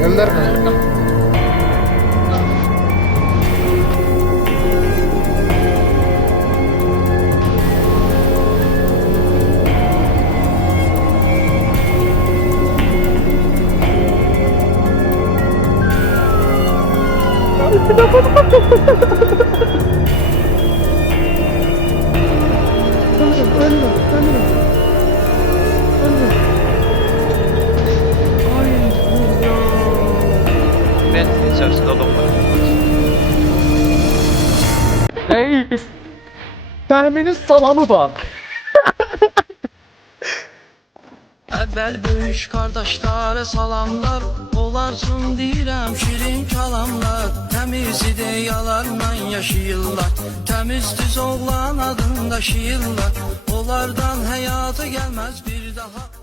Gönderme. Ben içerisinde adam var. Hey! Terminin salamı var. Əvvəl böyük qardaşlara salamlar, onlar üçün deyirəm şirin kalamlar. Təmiz ideyalarla yaşayırlar, təmiz düz oğlan adını daşıyırlar. Onlardan həyata gəlməz bir daha.